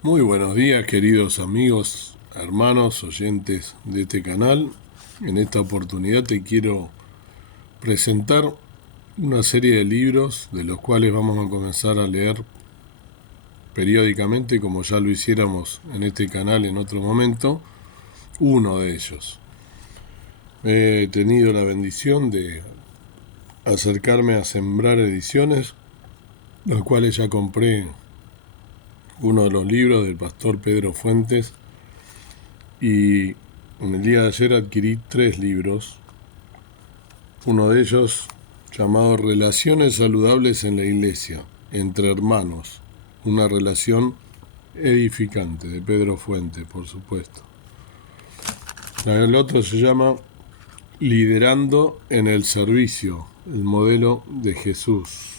Muy buenos días, queridos amigos, hermanos, oyentes de este canal. En esta oportunidad te quiero presentar una serie de libros de los cuales vamos a comenzar a leer periódicamente, como ya lo hiciéramos en este canal en otro momento, uno de ellos. He tenido la bendición de acercarme a Sembrar Ediciones, los cuales ya compré uno de los libros del pastor Pedro Fuentes, y en el día de ayer adquirí 3 libros, uno de ellos llamado Relaciones Saludables en la Iglesia, entre hermanos, una relación edificante, de Pedro Fuentes, por supuesto. El otro se llama Liderando en el Servicio, el modelo de Jesús.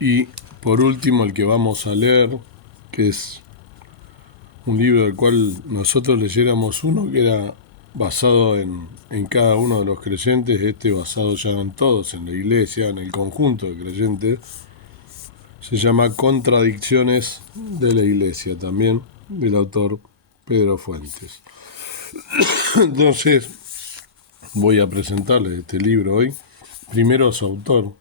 Y por último el que vamos a leer, que es un libro del cual nosotros leyéramos uno que era basado en cada uno de los creyentes, basado ya en todos, en la iglesia, en el conjunto de creyentes, se llama Contradicciones de la Iglesia, también del autor Pedro Fuentes. Entonces, voy a presentarles este libro hoy. Primero a su autor.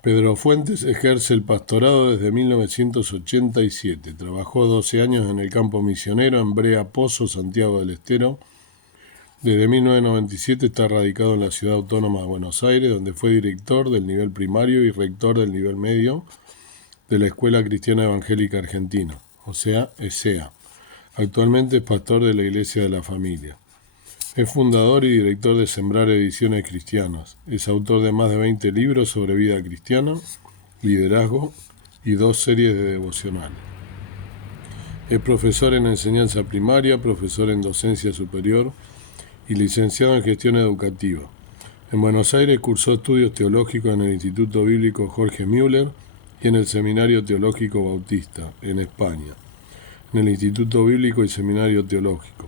Pedro Fuentes ejerce el pastorado desde 1987. Trabajó 12 años en el campo misionero en Brea Pozo, Santiago del Estero. Desde 1997 está radicado en la Ciudad Autónoma de Buenos Aires, donde fue director del nivel primario y rector del nivel medio de la Escuela Cristiana Evangélica Argentina, o sea, ESEA. Actualmente es pastor de la Iglesia de la Familia. Es fundador y director de Sembrar Ediciones Cristianas. Es autor de más de 20 libros sobre vida cristiana, liderazgo y 2 series de devocionales. Es profesor en enseñanza primaria, profesor en docencia superior y licenciado en gestión educativa. En Buenos Aires cursó estudios teológicos en el Instituto Bíblico Jorge Müller y en el Seminario Teológico Bautista, en España, en el Instituto Bíblico y Seminario Teológico.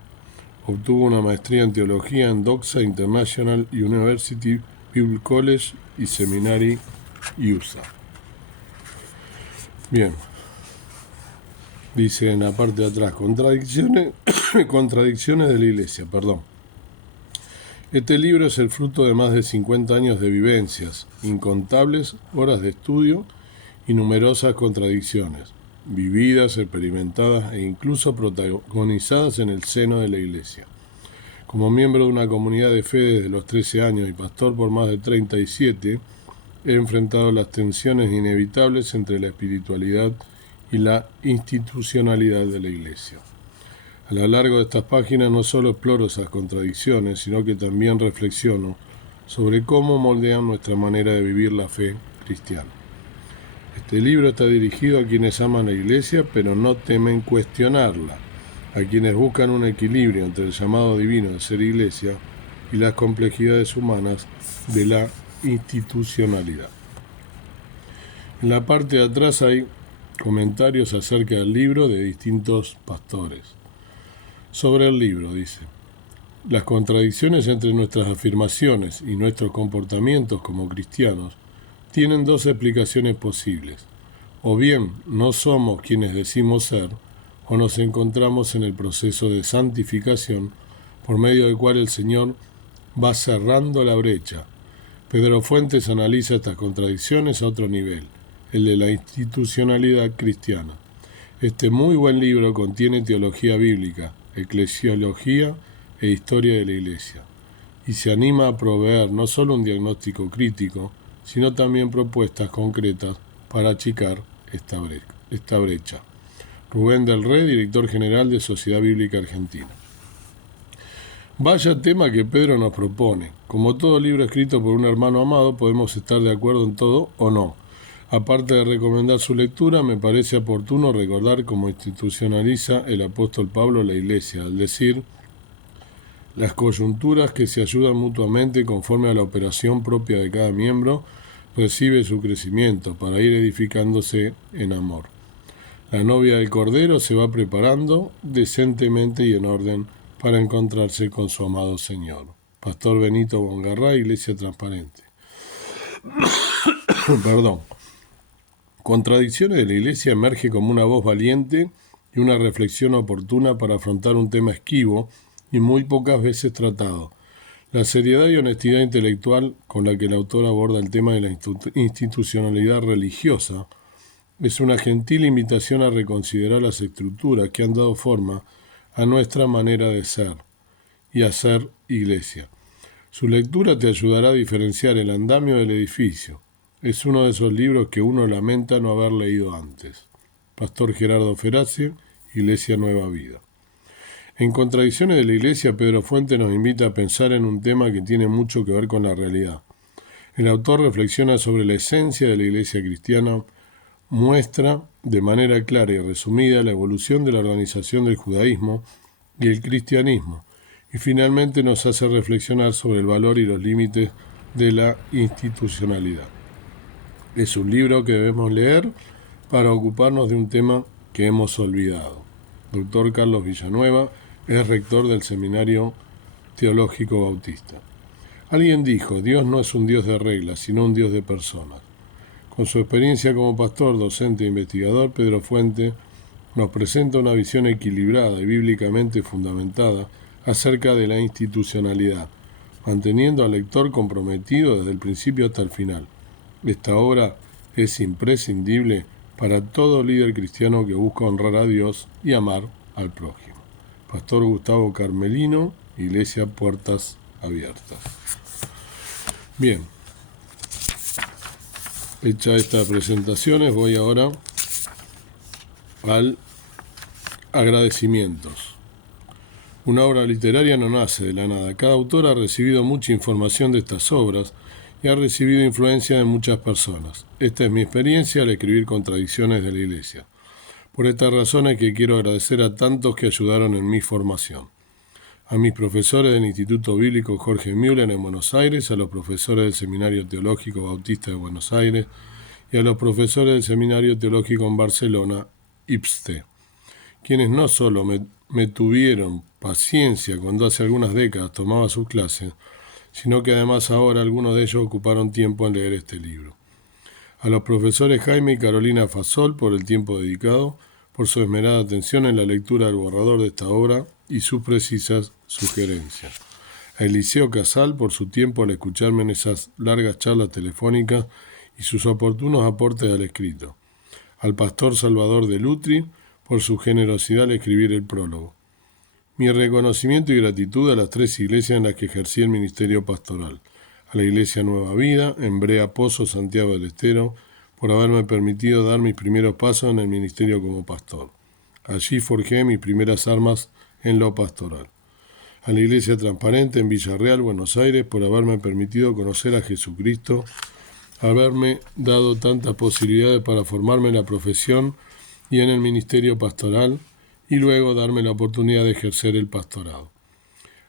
Obtuvo una maestría en teología en Doxa International University Bible College y Seminary USA. Bien, dice en la parte de atrás, contradicciones de la Iglesia, Este libro es el fruto de más de 50 años de vivencias, incontables horas de estudio y numerosas contradicciones, vividas, experimentadas e incluso protagonizadas en el seno de la Iglesia. Como miembro de una comunidad de fe desde los 13 años y pastor por más de 37, he enfrentado las tensiones inevitables entre la espiritualidad y la institucionalidad de la Iglesia. A lo largo de estas páginas no solo exploro esas contradicciones, sino que también reflexiono sobre cómo moldean nuestra manera de vivir la fe cristiana. Este libro está dirigido a quienes aman la Iglesia, pero no temen cuestionarla, a quienes buscan un equilibrio entre el llamado divino de ser Iglesia y las complejidades humanas de la institucionalidad. En la parte de atrás hay comentarios acerca del libro de distintos pastores. Sobre el libro, dice: las contradicciones entre nuestras afirmaciones y nuestros comportamientos como cristianos tienen 2 explicaciones posibles. O bien no somos quienes decimos ser, o nos encontramos en el proceso de santificación por medio del cual el Señor va cerrando la brecha. Pedro Fuentes analiza estas contradicciones a otro nivel, el de la institucionalidad cristiana. Este muy buen libro contiene teología bíblica, eclesiología e historia de la Iglesia, y se anima a proveer no solo un diagnóstico crítico, sino también propuestas concretas para achicar esta brecha. Rubén del Rey, director general de Sociedad Bíblica Argentina. Vaya tema que Pedro nos propone. Como todo libro escrito por un hermano amado, podemos estar de acuerdo en todo o no. Aparte de recomendar su lectura, me parece oportuno recordar cómo institucionaliza el apóstol Pablo la Iglesia, al decir: las coyunturas que se ayudan mutuamente conforme a la operación propia de cada miembro recibe su crecimiento para ir edificándose en amor. La novia del Cordero se va preparando decentemente y en orden para encontrarse con su amado Señor. Pastor Benito Bongarrá, Iglesia Transparente. Perdón. Contradicciones de la Iglesia emerge como una voz valiente y una reflexión oportuna para afrontar un tema esquivo y muy pocas veces tratado. La seriedad y honestidad intelectual con la que el autor aborda el tema de la institucionalidad religiosa es una gentil invitación a reconsiderar las estructuras que han dado forma a nuestra manera de ser y hacer iglesia. Su lectura te ayudará a diferenciar el andamio del edificio. Es uno de esos libros que uno lamenta no haber leído antes. Pastor Gerardo Ferace, Iglesia Nueva Vida. En Contradicciones de la Iglesia, Pedro Fuente nos invita a pensar en un tema que tiene mucho que ver con la realidad. El autor reflexiona sobre la esencia de la Iglesia cristiana, muestra de manera clara y resumida la evolución de la organización del judaísmo y el cristianismo, y finalmente nos hace reflexionar sobre el valor y los límites de la institucionalidad. Es un libro que debemos leer para ocuparnos de un tema que hemos olvidado. Doctor Carlos Villanueva es rector del Seminario Teológico Bautista. Alguien dijo, Dios no es un Dios de reglas, sino un Dios de personas. Con su experiencia como pastor, docente e investigador, Pedro Fuente nos presenta una visión equilibrada y bíblicamente fundamentada acerca de la institucionalidad, manteniendo al lector comprometido desde el principio hasta el final. Esta obra es imprescindible para todo líder cristiano que busca honrar a Dios y amar al prójimo. Pastor Gustavo Carmelino, Iglesia Puertas Abiertas. Bien, hecha estas presentaciones, voy ahora al agradecimientos. Una obra literaria no nace de la nada. Cada autor ha recibido mucha información de estas obras y ha recibido influencia de muchas personas. Esta es mi experiencia al escribir Contradicciones de la Iglesia. Por estas razones que quiero agradecer a tantos que ayudaron en mi formación. A mis profesores del Instituto Bíblico Jorge Müller en Buenos Aires, a los profesores del Seminario Teológico Bautista de Buenos Aires y a los profesores del Seminario Teológico en Barcelona, IPSTE, quienes no solo me tuvieron paciencia cuando hace algunas décadas tomaba sus clases, sino que además ahora algunos de ellos ocuparon tiempo en leer este libro. A los profesores Jaime y Carolina Fasol por el tiempo dedicado, por su esmerada atención en la lectura del borrador de esta obra y sus precisas sugerencias. A Eliseo Casal por su tiempo al escucharme en esas largas charlas telefónicas y sus oportunos aportes al escrito. Al pastor Salvador de Lutri por su generosidad al escribir el prólogo. Mi reconocimiento y gratitud a las 3 iglesias en las que ejercí el ministerio pastoral. A la Iglesia Nueva Vida, en Brea Pozo, Santiago del Estero, por haberme permitido dar mis primeros pasos en el ministerio como pastor. Allí forjé mis primeras armas en lo pastoral. A la Iglesia Transparente en Villarreal, Buenos Aires, por haberme permitido conocer a Jesucristo, haberme dado tantas posibilidades para formarme en la profesión y en el ministerio pastoral, y luego darme la oportunidad de ejercer el pastorado.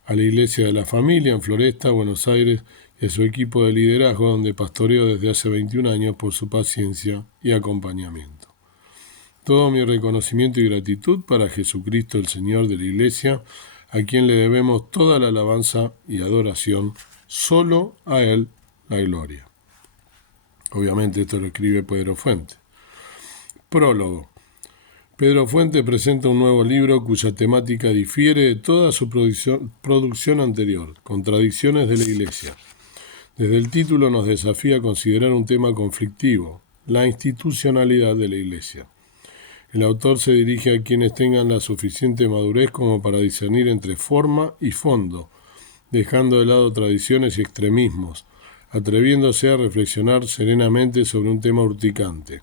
A la Iglesia de la Familia en Floresta, Buenos Aires, y a su equipo de liderazgo, donde pastoreo desde hace 21 años por su paciencia y acompañamiento. Todo mi reconocimiento y gratitud para Jesucristo, el Señor de la Iglesia, a quien le debemos toda la alabanza y adoración, solo a Él la gloria. Obviamente esto lo escribe Pedro Fuente. Prólogo. Pedro Fuente presenta un nuevo libro cuya temática difiere de toda su producción anterior, Contradicciones de la Iglesia. Desde el título nos desafía a considerar un tema conflictivo, la institucionalidad de la Iglesia. El autor se dirige a quienes tengan la suficiente madurez como para discernir entre forma y fondo, dejando de lado tradiciones y extremismos, atreviéndose a reflexionar serenamente sobre un tema urticante.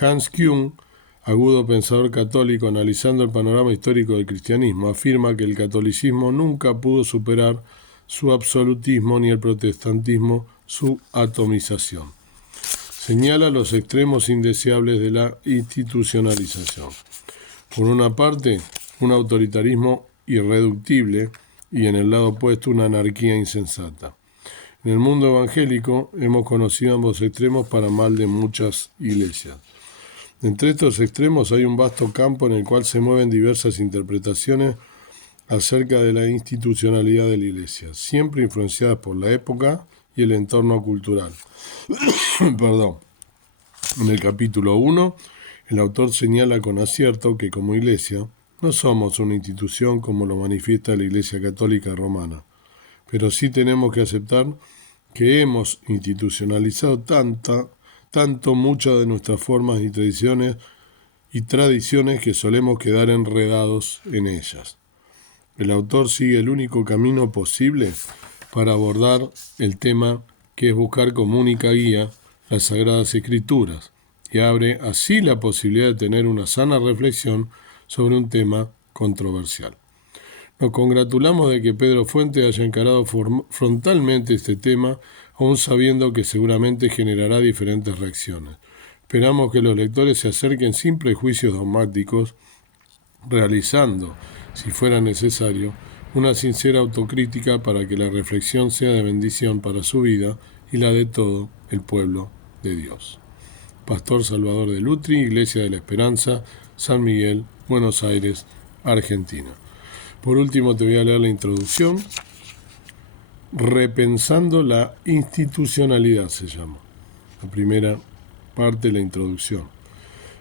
Hans Küng, agudo pensador católico analizando el panorama histórico del cristianismo, afirma que el catolicismo nunca pudo superar su absolutismo ni el protestantismo su atomización. Señala los extremos indeseables de la institucionalización. Por una parte, un autoritarismo irreductible y en el lado opuesto una anarquía insensata. En el mundo evangélico hemos conocido ambos extremos para mal de muchas iglesias. Entre estos extremos hay un vasto campo en el cual se mueven diversas interpretaciones acerca de la institucionalidad de la Iglesia, siempre influenciadas por la época y el entorno cultural. En el capítulo 1, el autor señala con acierto que como Iglesia no somos una institución como lo manifiesta la Iglesia Católica Romana, pero sí tenemos que aceptar que hemos institucionalizado tanto muchas de nuestras formas y tradiciones que solemos quedar enredados en ellas. El autor sigue el único camino posible para abordar el tema, que es buscar como única guía las Sagradas Escrituras, y abre así la posibilidad de tener una sana reflexión sobre un tema controversial. Nos congratulamos de que Pedro Fuentes haya encarado frontalmente este tema, aun sabiendo que seguramente generará diferentes reacciones. Esperamos que los lectores se acerquen sin prejuicios dogmáticos, realizando, si fuera necesario, una sincera autocrítica para que la reflexión sea de bendición para su vida y la de todo el pueblo de Dios. Pastor Salvador de Lutri, Iglesia de la Esperanza, San Miguel, Buenos Aires, Argentina. Por último te voy a leer la introducción. Repensando la institucionalidad se llama. La primera parte de la introducción.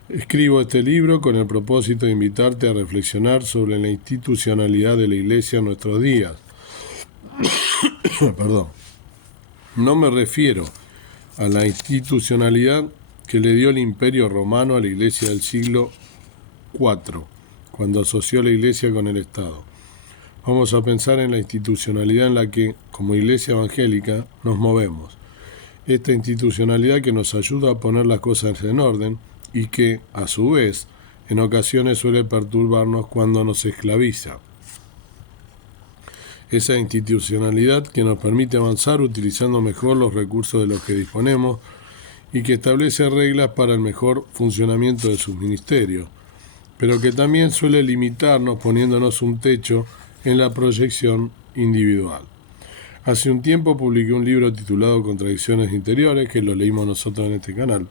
Escribo este libro con el propósito de invitarte a reflexionar sobre la institucionalidad de la Iglesia en nuestros días. Perdón. No me refiero a la institucionalidad que le dio el Imperio Romano a la Iglesia del siglo IV, cuando asoció la Iglesia con el Estado. Vamos a pensar en la institucionalidad en la que, como Iglesia evangélica, nos movemos. Esta institucionalidad que nos ayuda a poner las cosas en orden y que, a su vez, en ocasiones suele perturbarnos cuando nos esclaviza. Esa institucionalidad que nos permite avanzar utilizando mejor los recursos de los que disponemos y que establece reglas para el mejor funcionamiento de sus ministerios, pero que también suele limitarnos poniéndonos un techo en la proyección individual. Hace un tiempo publiqué un libro titulado Contradicciones Interiores, que lo leímos nosotros en este canal,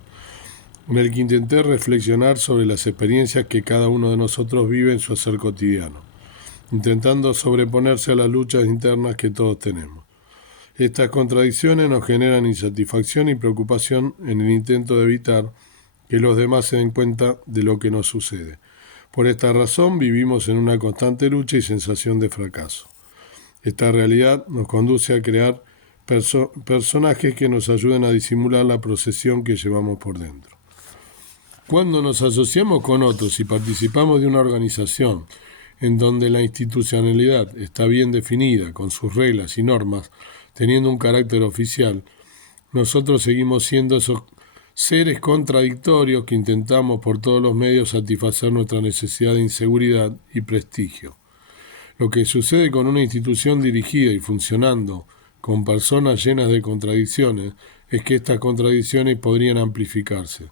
en el que intenté reflexionar sobre las experiencias que cada uno de nosotros vive en su hacer cotidiano, intentando sobreponerse a las luchas internas que todos tenemos. Estas contradicciones nos generan insatisfacción y preocupación en el intento de evitar que los demás se den cuenta de lo que nos sucede. Por esta razón vivimos en una constante lucha y sensación de fracaso. Esta realidad nos conduce a crear personajes que nos ayuden a disimular la procesión que llevamos por dentro. Cuando nos asociamos con otros y participamos de una organización en donde la institucionalidad está bien definida, con sus reglas y normas, teniendo un carácter oficial, nosotros seguimos siendo esos seres contradictorios que intentamos por todos los medios satisfacer nuestra necesidad de inseguridad y prestigio. Lo que sucede con una institución dirigida y funcionando con personas llenas de contradicciones es que estas contradicciones podrían amplificarse,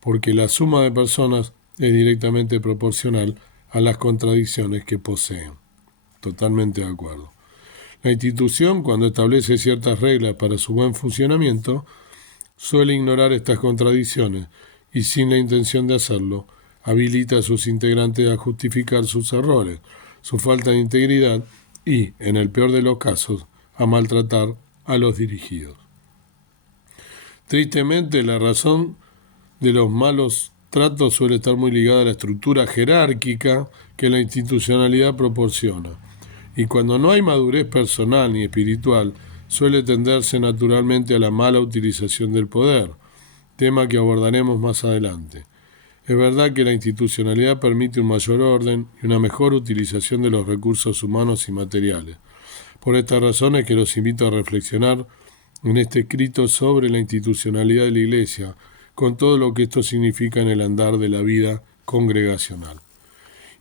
porque la suma de personas es directamente proporcional a las contradicciones que poseen. Totalmente de acuerdo. La institución, cuando establece ciertas reglas para su buen funcionamiento, suele ignorar estas contradicciones y, sin la intención de hacerlo, habilita a sus integrantes a justificar sus errores, su falta de integridad y, en el peor de los casos, a maltratar a los dirigidos. Tristemente, la razón de los malos tratos suele estar muy ligada a la estructura jerárquica que la institucionalidad proporciona. Y cuando no hay madurez personal ni espiritual, suele tenderse naturalmente a la mala utilización del poder, tema que abordaremos más adelante. Es verdad que la institucionalidad permite un mayor orden y una mejor utilización de los recursos humanos y materiales. Por estas razones que los invito a reflexionar en este escrito sobre la institucionalidad de la Iglesia, con todo lo que esto significa en el andar de la vida congregacional.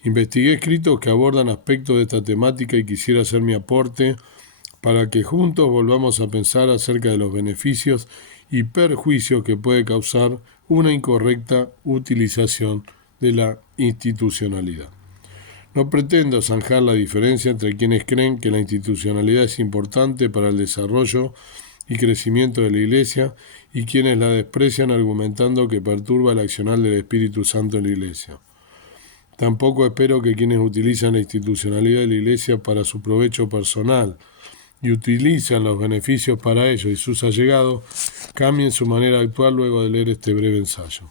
Investigué escritos que abordan aspectos de esta temática y quisiera hacer mi aporte para que juntos volvamos a pensar acerca de los beneficios y perjuicios que puede causar una incorrecta utilización de la institucionalidad. No pretendo zanjar la diferencia entre quienes creen que la institucionalidad es importante para el desarrollo y crecimiento de la Iglesia y quienes la desprecian argumentando que perturba el accionar del Espíritu Santo en la Iglesia. Tampoco espero que quienes utilizan la institucionalidad de la Iglesia para su provecho personal y utilizan los beneficios para ellos y sus allegados, cambien su manera de actuar luego de leer este breve ensayo.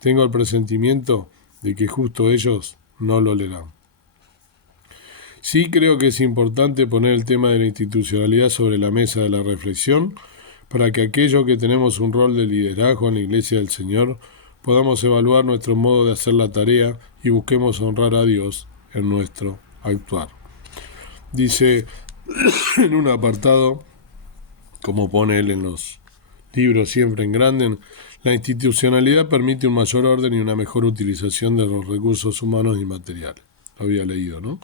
Tengo el presentimiento de que justo ellos no lo leerán. Sí creo que es importante poner el tema de la institucionalidad sobre la mesa de la reflexión para que aquellos que tenemos un rol de liderazgo en la Iglesia del Señor podamos evaluar nuestro modo de hacer la tarea y busquemos honrar a Dios en nuestro actuar. Dice en un apartado, como pone él en los libros siempre en grande, la institucionalidad permite un mayor orden y una mejor utilización de los recursos humanos y materiales. Lo había leído, ¿no?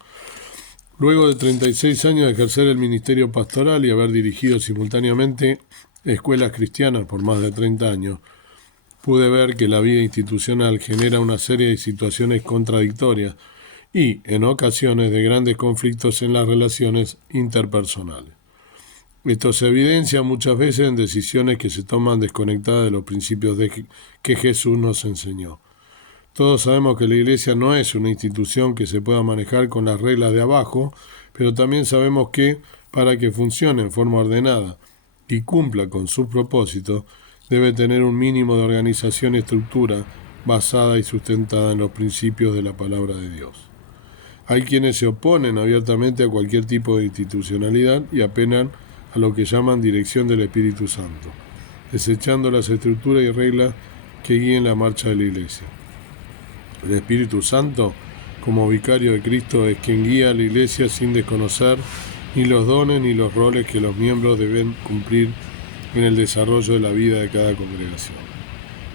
Luego de 36 años de ejercer el ministerio pastoral y haber dirigido simultáneamente escuelas cristianas por más de 30 años, pude ver que la vida institucional genera una serie de situaciones contradictorias y, en ocasiones, de grandes conflictos en las relaciones interpersonales. Esto se evidencia muchas veces en decisiones que se toman desconectadas de los principios que Jesús nos enseñó. Todos sabemos que la Iglesia no es una institución que se pueda manejar con las reglas de abajo, pero también sabemos que, para que funcione en forma ordenada y cumpla con sus propósitos, debe tener un mínimo de organización y estructura basada y sustentada en los principios de la palabra de Dios. Hay quienes se oponen abiertamente a cualquier tipo de institucionalidad y apelan a lo que llaman dirección del Espíritu Santo, desechando las estructuras y reglas que guíen la marcha de la Iglesia. El Espíritu Santo, como vicario de Cristo, es quien guía a la Iglesia sin desconocer ni los dones ni los roles que los miembros deben cumplir en el desarrollo de la vida de cada congregación.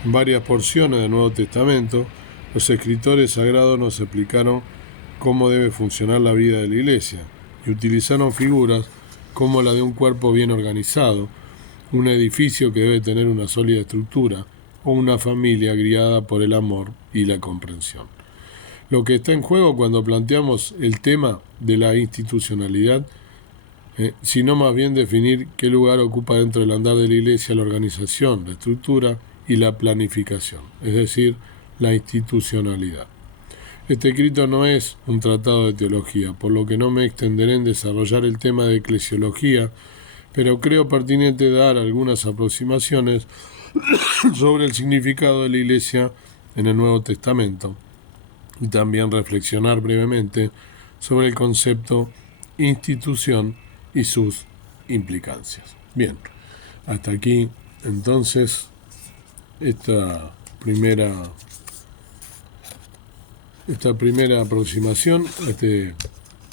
En varias porciones del Nuevo Testamento, los escritores sagrados nos explicaron cómo debe funcionar la vida de la Iglesia y utilizaron figuras como la de un cuerpo bien organizado, un edificio que debe tener una sólida estructura, o una familia guiada por el amor y la comprensión. Lo que está en juego cuando planteamos el tema de la institucionalidad, sino más bien definir qué lugar ocupa dentro del andar de la Iglesia la organización, la estructura y la planificación, es decir, la institucionalidad. Este escrito no es un tratado de teología, por lo que no me extenderé en desarrollar el tema de eclesiología, pero creo pertinente dar algunas aproximaciones sobre el significado de la Iglesia en el Nuevo Testamento y también reflexionar brevemente sobre el concepto institución y sus implicancias. Bien, hasta aquí entonces esta primera aproximación a este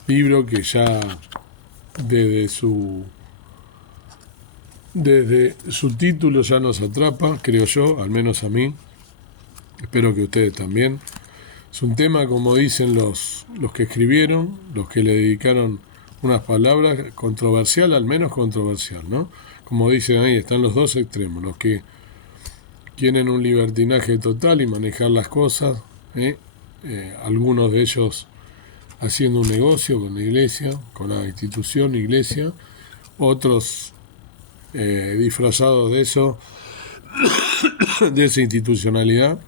libro que ya desde su título ya nos atrapa, creo yo, al menos a mí, espero que ustedes también. Es un tema, como dicen los que escribieron, los que le dedicaron unas palabras, controversial, al menos controversial, ¿no? Como dicen ahí, están los dos extremos, los que quieren un libertinaje total y manejar las cosas, algunos de ellos haciendo un negocio con la Iglesia, con la institución Iglesia, otros disfrazados de eso, de esa institucionalidad,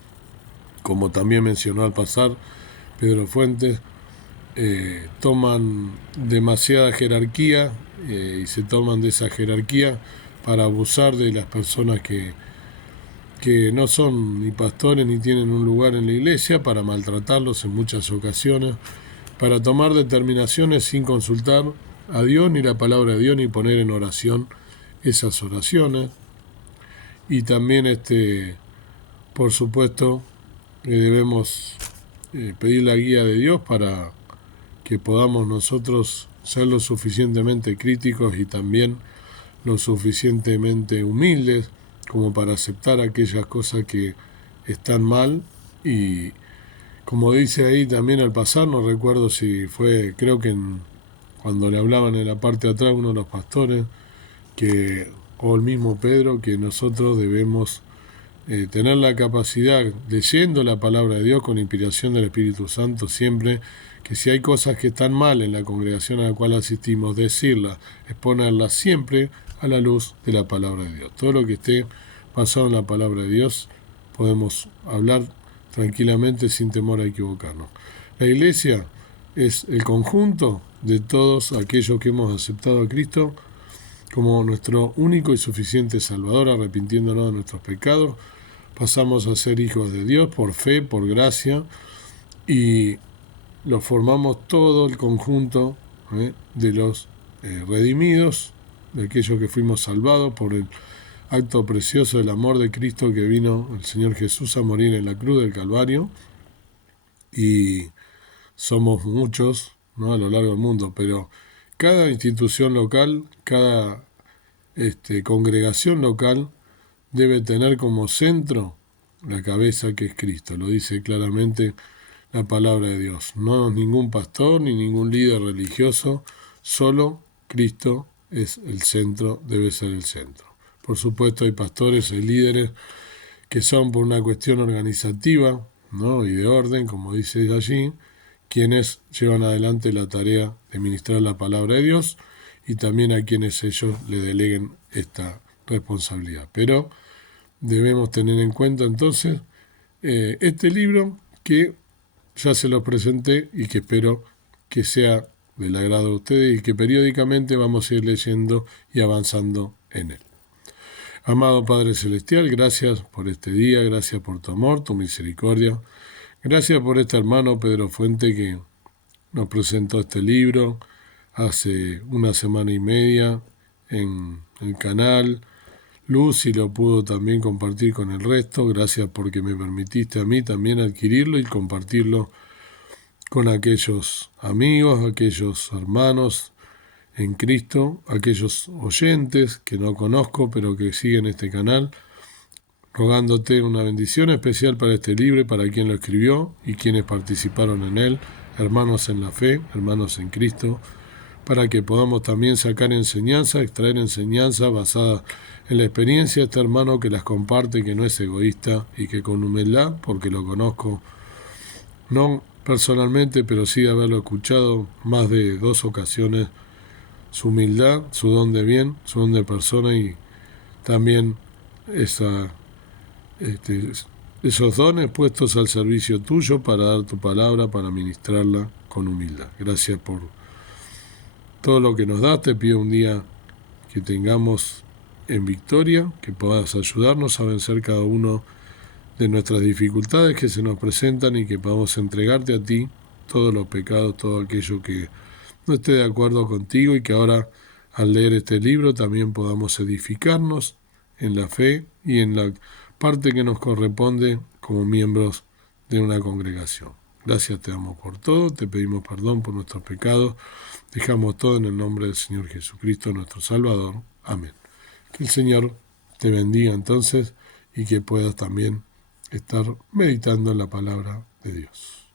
como también mencionó al pasar Pedro Fuentes, toman demasiada jerarquía y se toman de esa jerarquía para abusar de las personas que no son ni pastores ni tienen un lugar en la Iglesia, para maltratarlos en muchas ocasiones, para tomar determinaciones sin consultar a Dios ni la palabra de Dios ni poner en oración esas oraciones. Y también por supuesto debemos pedir la guía de Dios para que podamos nosotros ser lo suficientemente críticos y también lo suficientemente humildes como para aceptar aquellas cosas que están mal. Y como dice ahí también al pasar, no recuerdo si fue, creo que cuando le hablaban en la parte de atrás uno de los pastores, o el mismo Pedro, que nosotros debemos tener la capacidad, leyendo la palabra de Dios con inspiración del Espíritu Santo siempre, que si hay cosas que están mal en la congregación a la cual asistimos, decirlas, exponerlas siempre a la luz de la palabra de Dios. Todo lo que esté basado en la palabra de Dios podemos hablar tranquilamente sin temor a equivocarnos. La Iglesia es el conjunto de todos aquellos que hemos aceptado a Cristo como nuestro único y suficiente Salvador, arrepintiéndonos de nuestros pecados, pasamos a ser hijos de Dios por fe, por gracia, y lo formamos todo el conjunto de los redimidos, de aquellos que fuimos salvados por el acto precioso del amor de Cristo, que vino el Señor Jesús a morir en la cruz del Calvario. Y somos muchos, ¿no?, a lo largo del mundo, pero cada institución local, cada congregación local debe tener como centro la cabeza, que es Cristo. Lo dice claramente la palabra de Dios. No ningún pastor ni ningún líder religioso, solo Cristo es el centro, debe ser el centro. Por supuesto hay pastores, hay líderes que son por una cuestión organizativa, ¿no?, y de orden, como dice allí, quienes llevan adelante la tarea de ministrar la palabra de Dios, y también a quienes ellos le deleguen esta responsabilidad. Pero debemos tener en cuenta entonces este libro, que ya se los presenté y que espero que sea del agrado de ustedes y que periódicamente vamos a ir leyendo y avanzando en él. Amado Padre Celestial, gracias por este día, gracias por tu amor, tu misericordia. Gracias por este hermano Pedro Fuente que nos presentó este libro hace una semana y media en el canal. Lucy lo pudo también compartir con el resto. Gracias porque me permitiste a mí también adquirirlo y compartirlo con aquellos amigos, aquellos hermanos en Cristo, aquellos oyentes que no conozco pero que siguen este canal, rogándote una bendición especial para este libro, para quien lo escribió y quienes participaron en él, hermanos en la fe, hermanos en Cristo, para que podamos también sacar enseñanza, extraer enseñanza basada en la experiencia de este hermano que las comparte, que no es egoísta y que con humildad, porque lo conozco, no personalmente, pero sí de haberlo escuchado más de 2 ocasiones, su humildad, su don de bien, su don de persona y también esos dones puestos al servicio tuyo para dar tu palabra, para ministrarla con humildad. Gracias por todo lo que nos das. Te pido un día que tengamos en victoria, que puedas ayudarnos a vencer cada uno de nuestras dificultades que se nos presentan y que podamos entregarte a ti todos los pecados, todo aquello que no esté de acuerdo contigo, y que ahora al leer este libro también podamos edificarnos en la fe y en la parte que nos corresponde como miembros de una congregación. Gracias te damos por todo, te pedimos perdón por nuestros pecados, dejamos todo en el nombre del Señor Jesucristo, nuestro Salvador. Amén. Que el Señor te bendiga entonces y que puedas también estar meditando en la palabra de Dios.